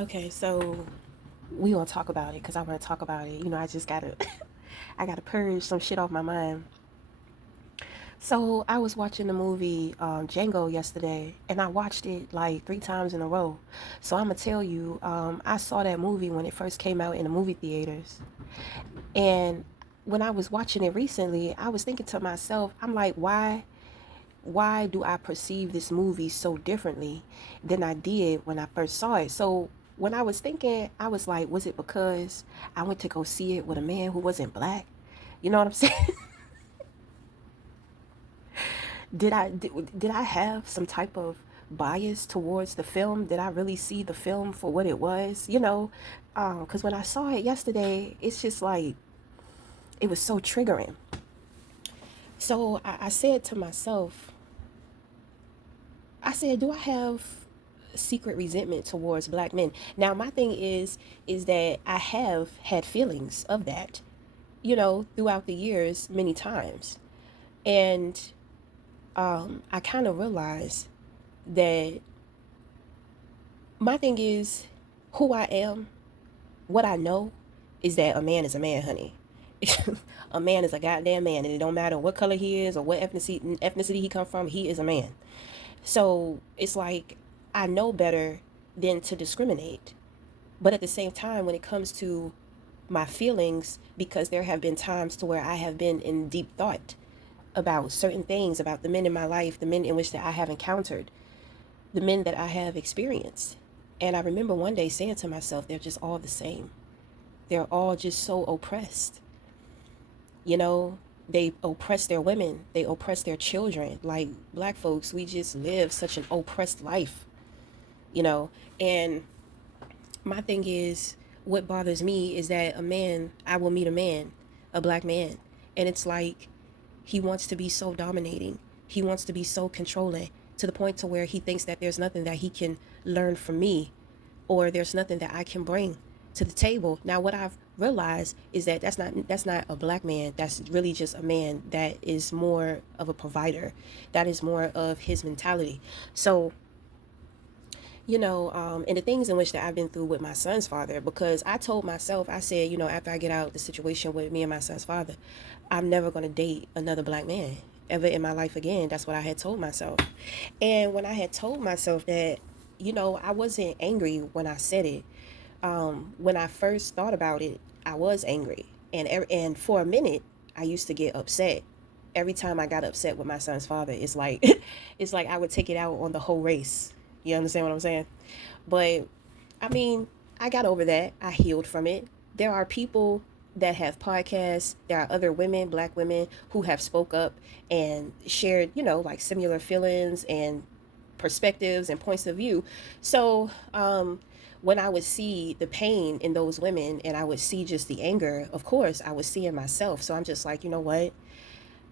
Okay, so we gonna talk about it because I want to talk about it. I just gotta, I gotta purge some shit off my mind. So I was watching the movie Django yesterday, and I watched it like 3 times in a row. So I'm gonna tell you, I saw that movie when it first came out in the movie theaters, and when I was watching it recently, I was thinking to myself, I'm like, why do I perceive this movie so differently than I did when I first saw it? So when I was thinking, I was like, was it because I went to go see it with a man who wasn't black? You know what I'm saying? Did I have some type of bias towards the film? Did I really see the film for what it was? Because when I saw it yesterday, it's just like it was so triggering. So I said to myself, I said, do I have secret resentment towards black men? Now, my thing is that I have had feelings of that, throughout the years many times. And I kind of realized that my thing is who I am, what I know is that a man is a man, honey. A man is a goddamn man, and it don't matter what color he is or what ethnicity he come from. He is a man. So it's like I know better than to discriminate. But at the same time, when it comes to my feelings, because there have been times to where I have been in deep thought about certain things, about the men in my life, the men in which that I have encountered, the men that I have experienced. And I remember one day saying to myself, they're just all the same. They're all just so oppressed. You know, they oppress their women, they oppress their children. Like black folks, we just live such an oppressed life, you know. And my thing is, what bothers me is that I will meet a man, a black man, and it's like he wants to be so dominating. He wants to be so controlling to the point to where he thinks that there's nothing that he can learn from me, or there's nothing that I can bring to the table. Now, what I've realized is that that's not a black man. That's really just a man that is more of a provider. That is more of his mentality. So and the things in which that I've been through with my son's father, because I told myself, I said, after I get out of the situation with me and my son's father, I'm never going to date another black man ever in my life again. That's what I had told myself. And when I had told myself that, I wasn't angry when I said it. When I first thought about it, I was angry. And for a minute, I used to get upset. Every time I got upset with my son's father, it's like it's like I would take it out on the whole race. You understand what I'm saying? But I mean, I got over that. I healed from it. There are people that have podcasts. There are other women, black women, who have spoke up and shared, like similar feelings and perspectives and points of view. So when I would see the pain in those women and I would see just the anger, of course, I was seeing myself. So I'm just like, you know what?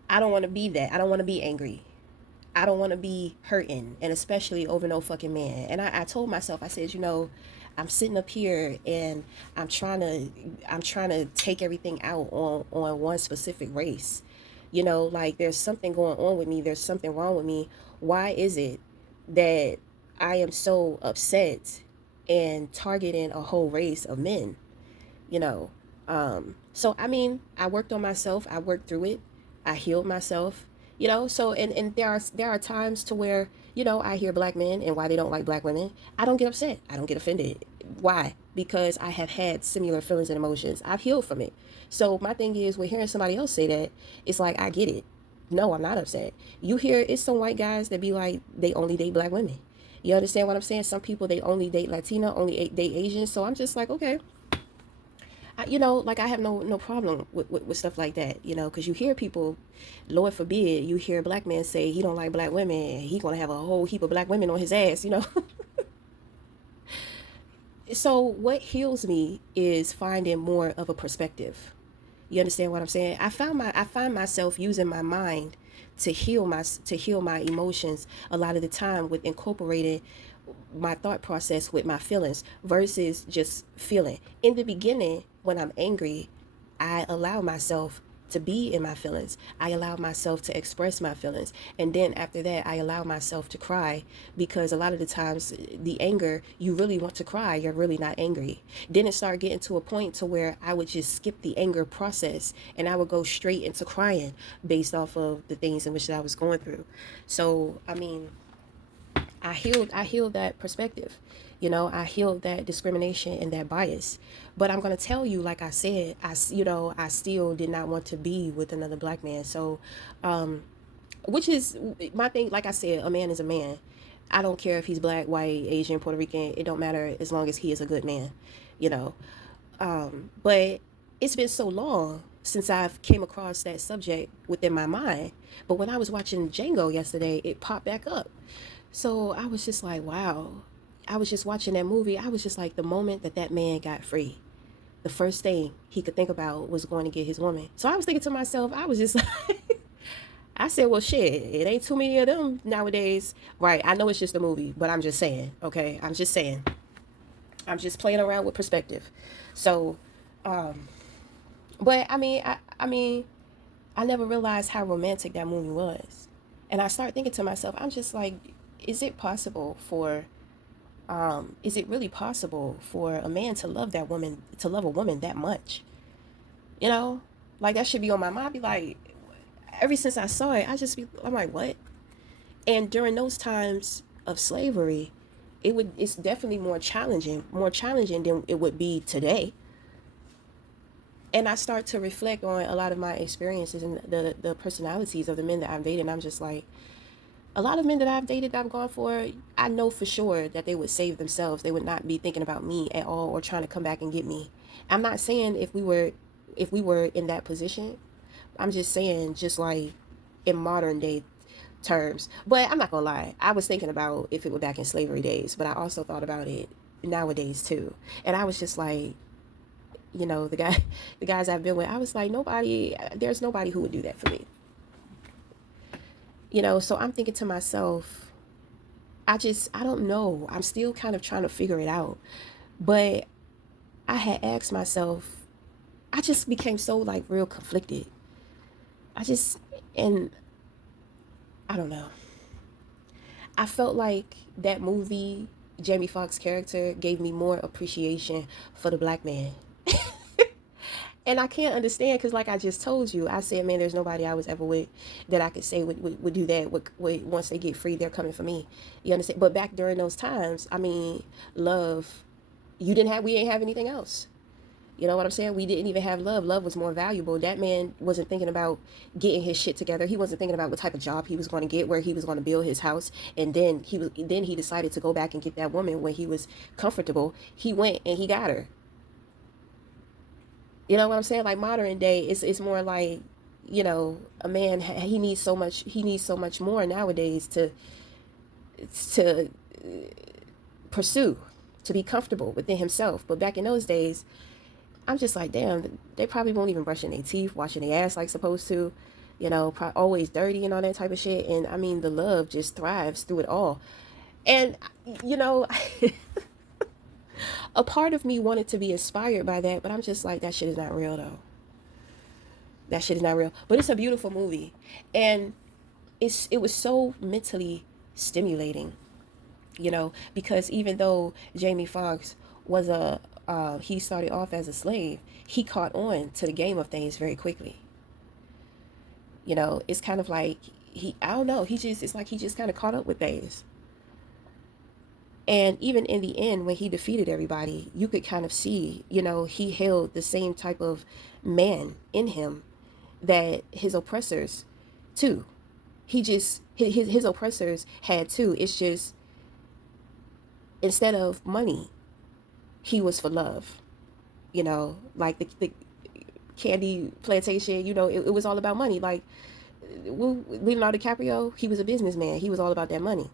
I don't want to be that. I don't want to be angry. I don't want to be hurting, and especially over no fucking man. And I told myself, I said, I'm sitting up here and I'm trying to take everything out on one specific race. Like there's something going on with me. There's something wrong with me. Why is it that I am so upset and targeting a whole race of men? You know, so I mean, I worked on myself. I worked through it. I healed myself. So and there are times to where I hear black men and why they don't like black women. I don't get upset. I don't get offended. Why? Because I have had similar feelings and emotions. I've healed from it. So my thing is, when hearing somebody else say that, it's like I get it. No, I'm not upset. You hear it's some white guys that be like they only date black women. You understand what I'm saying? Some people they only date Latina, only date Asian. So I'm just like, okay, like I have no problem with stuff like that, because you hear people, Lord forbid, you hear a black man say he don't like black women, he gonna have a whole heap of black women on his ass. So what heals me is finding more of a perspective. You understand what I'm saying? I find myself using my mind to heal my emotions a lot of the time with incorporating my thought process with my feelings versus just feeling. In the beginning, when I'm angry, I allow myself to be in my feelings. I allow myself to express my feelings. And then after that, I allow myself to cry, because a lot of the times the anger, you really want to cry, you're really not angry. Then it started getting to a point to where I would just skip the anger process and I would go straight into crying based off of the things in which I was going through. So, I mean, I healed that perspective. I healed that discrimination and that bias. But I'm going to tell you, like I said, I still did not want to be with another black man. So, which is my thing. Like I said, a man is a man. I don't care if he's black, white, Asian, Puerto Rican. It don't matter as long as he is a good man, you know. But it's been so long since I've came across that subject within my mind. But when I was watching Django yesterday, it popped back up. So I was just like, wow. I was just watching that movie. I was just like, the moment that that man got free, the first thing he could think about was going to get his woman. So I was thinking to myself, I was just like, I said, well, shit, it ain't too many of them nowadays. Right. I know it's just a movie, but I'm just saying, okay? I'm just saying. I'm just playing around with perspective. So, but I mean, I never realized how romantic that movie was. And I started thinking to myself, I'm just like, is it possible for is it really possible for a man to love that woman, to love a woman that much? You know, like that should be on my mind. I'd be like, ever since I saw it, I'm like, what? And during those times of slavery, it's definitely more challenging than it would be today. And I start to reflect on a lot of my experiences and the personalities of the men that I've dated. And I'm just like, a lot of men that I've dated, that I've gone for, I know for sure that they would save themselves. They would not be thinking about me at all or trying to come back and get me. I'm not saying if we were in that position. I'm just saying, just like in modern day terms. But I'm not gonna lie, I was thinking about if it were back in slavery days, but I also thought about it nowadays too. And I was just like, the guys I've been with, I was like, there's nobody who would do that for me. So I'm thinking to myself, I don't know. I'm still kind of trying to figure it out. But I had asked myself, I just became so like real conflicted. And I don't know. I felt like that movie, Jamie Foxx character, gave me more appreciation for the black man. And I can't understand, because like I just told you, I said, man, there's nobody I was ever with that I could say would do that. Once they get free, they're coming for me. You understand? But back during those times, I mean, love, we didn't have anything else. You know what I'm saying? We didn't even have love. Love was more valuable. That man wasn't thinking about getting his shit together. He wasn't thinking about what type of job he was going to get, where he was going to build his house. And then he decided to go back and get that woman when he was comfortable. He went and he got her. You know what I'm saying? Like modern day, it's more like, a man, he needs so much more nowadays to pursue, to be comfortable within himself. But back in those days, I'm just like, damn, they probably won't even brushing their teeth, washing their ass like supposed to, always dirty and all that type of shit. And I mean, the love just thrives through it all. And you know, a part of me wanted to be inspired by that, but I'm just like, that shit is not real though. That shit is not real. But it's a beautiful movie, and it was so mentally stimulating, because even though Jamie Foxx was he started off as a slave, he caught on to the game of things very quickly. It's kind of like I don't know, it's like he just kind of caught up with things. And even in the end, when he defeated everybody, you could kind of see, he held the same type of man in him that his oppressors too. His oppressors had too. It's just, instead of money, he was for love. Like the candy plantation, it was all about money. Like Leonardo DiCaprio, he was a businessman. He was all about that money.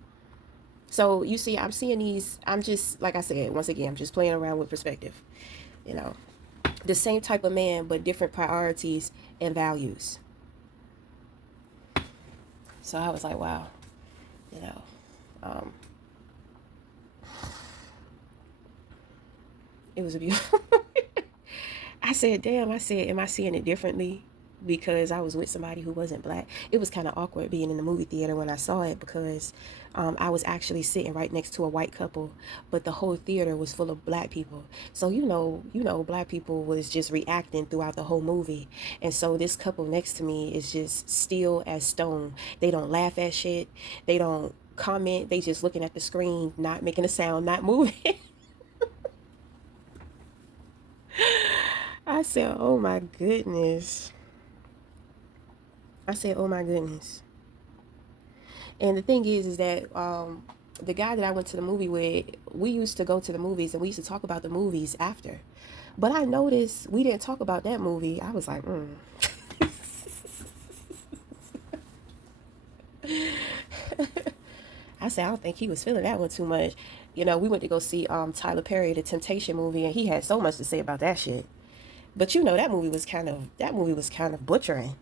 So you see, I'm seeing these, I'm just, like I said, once again, I'm just playing around with perspective. You know, the same type of man, but different priorities and values. So I was like, wow, you know, um, it was a beautiful. I said, damn, am I seeing it differently? because I was with somebody who wasn't black. It was kind of awkward being in the movie theater when I saw it because I was actually sitting right next to a white couple, but the whole theater was full of black people. So black people was just reacting throughout the whole movie, and so this couple next to me is just still as stone. They don't laugh at shit. They don't comment. They just looking at the screen, not making a sound, not moving. I said, "Oh my goodness." I said, "Oh my goodness." And the thing is that the guy that I went to the movie with, we used to go to the movies and we used to talk about the movies after. But I noticed we didn't talk about that movie. I was like, I said, I don't think he was feeling that one too much. We went to go see Tyler Perry, the Temptation movie, and he had so much to say about that shit. But that movie was kind of butchering.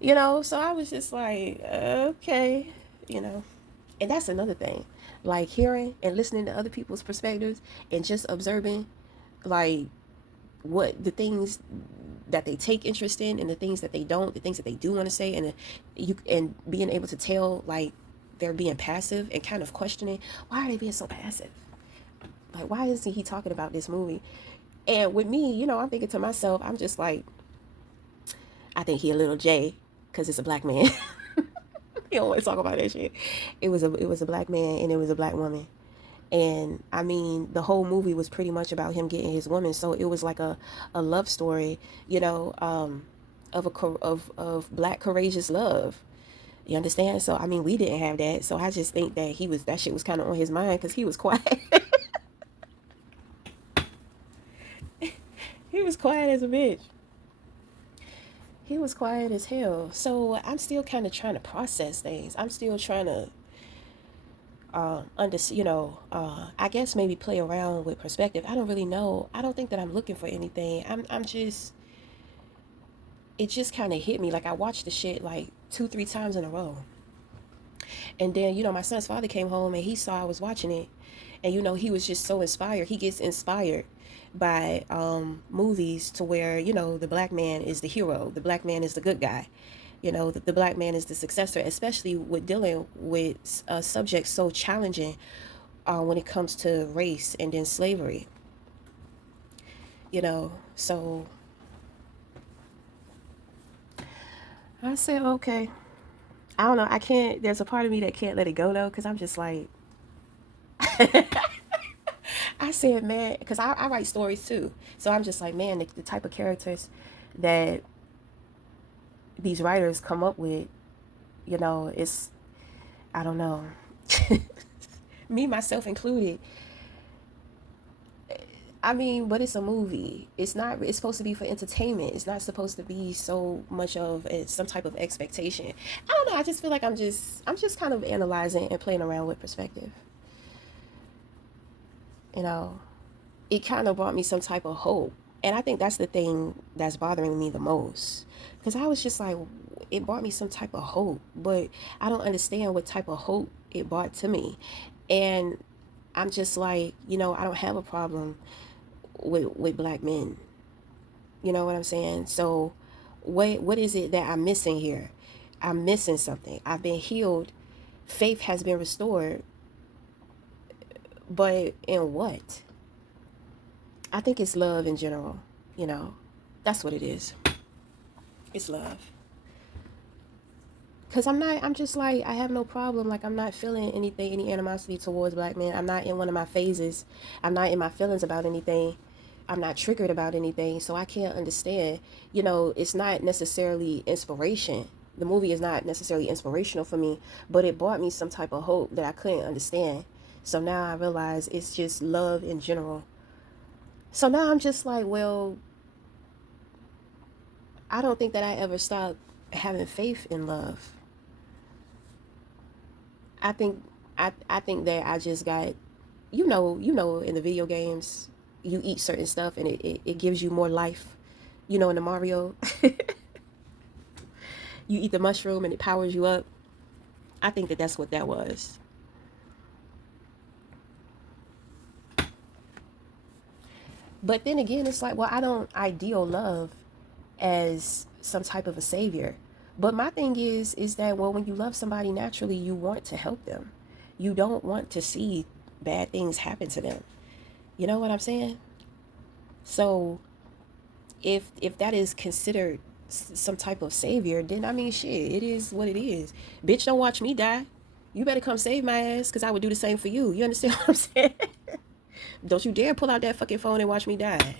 So I was just like, okay, you know. And that's another thing. Like hearing and listening to other people's perspectives and just observing like what the things that they take interest in and the things that they don't, the things that they do want to say, and being able to tell like they're being passive and kind of questioning why are they being so passive? Like why isn't he talking about this movie? And with me, I'm thinking to myself, I'm just like, I think he a little J because it's a black man. He don't want to talk about that shit. It was a black man and it was a black woman. And I mean, the whole movie was pretty much about him getting his woman. So it was like a love story, of black courageous love. You understand? So I mean, we didn't have that. So I just think that shit was kind of on his mind because he was quiet. He was quiet as a bitch. He was quiet as hell. So I'm still kind of trying to process things. I'm still trying to I guess maybe play around with perspective. I don't really know. I don't think that I'm looking for anything. I'm just it just kind of hit me like I watched the shit like 2 3 times in a row. And then my son's father came home and he saw I was watching it, and he was just so inspired. He gets inspired by movies to where the black man is the hero, the black man is the good guy, the black man is the successor, especially with dealing with a subject so challenging when it comes to race and then slavery. So I said, okay. I don't know. I can't. There's a part of me that can't let it go though, because I'm just like, I said, man, because I write stories too. So I'm just like, man, the type of characters that these writers come up with, it's, I don't know. Me, myself included. I mean, but it's a movie. It's not. It's supposed to be for entertainment. It's not supposed to be so much of some type of expectation. I don't know. I just feel like I'm just kind of analyzing and playing around with perspective. You know, it kind of brought me some type of hope, and I think that's the thing that's bothering me the most. Because I was just like, it brought me some type of hope, but I don't understand what type of hope it brought to me, and I'm just like, I don't have a problem with black men. You know what I'm saying? So what is it that I'm missing here? I'm missing something. I've been healed. Faith has been restored. But in what? I think it's love in general. You know, that's what it is. It's love. Cause I'm just like, I have no problem. Like I'm not feeling anything, any animosity towards black men. I'm not in one of my phases. I'm not in my feelings about anything. I'm not triggered about anything. So I can't understand. It's not necessarily inspiration. The movie is not necessarily inspirational for me, but it brought me some type of hope that I couldn't understand. So now I realize it's just love in general. So now I'm just like, well, I don't think that I ever stopped having faith in love. I think I think that I just got, in the video games, you eat certain stuff and it gives you more life. In the Mario, you eat the mushroom and it powers you up. I think that that's what that was. But then again, it's like, well, I don't ideal love as some type of a savior. But my thing is that, well, when you love somebody naturally, you want to help them. You don't want to see bad things happen to them. You know what I'm saying? So if that is considered some type of savior, then I mean, shit, it is what it is. Bitch, don't watch me die. You better come save my ass, because I would do the same for you. You understand what I'm saying? Don't you dare pull out that fucking phone and watch me die.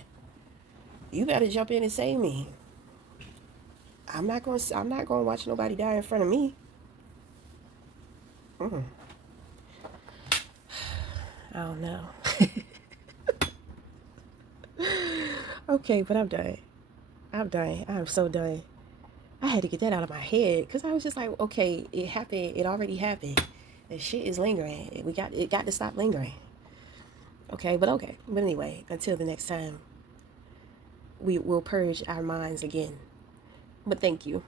You better jump in and save me. I'm not gonna watch nobody die in front of me. Mm, I don't know. Okay, but I'm done. I'm done. I'm so done. I had to get that out of my head, because I was just like, okay, it happened. It already happened. And shit is lingering. It got to stop lingering. Okay, but okay. But anyway, until the next time, we will purge our minds again. But thank you.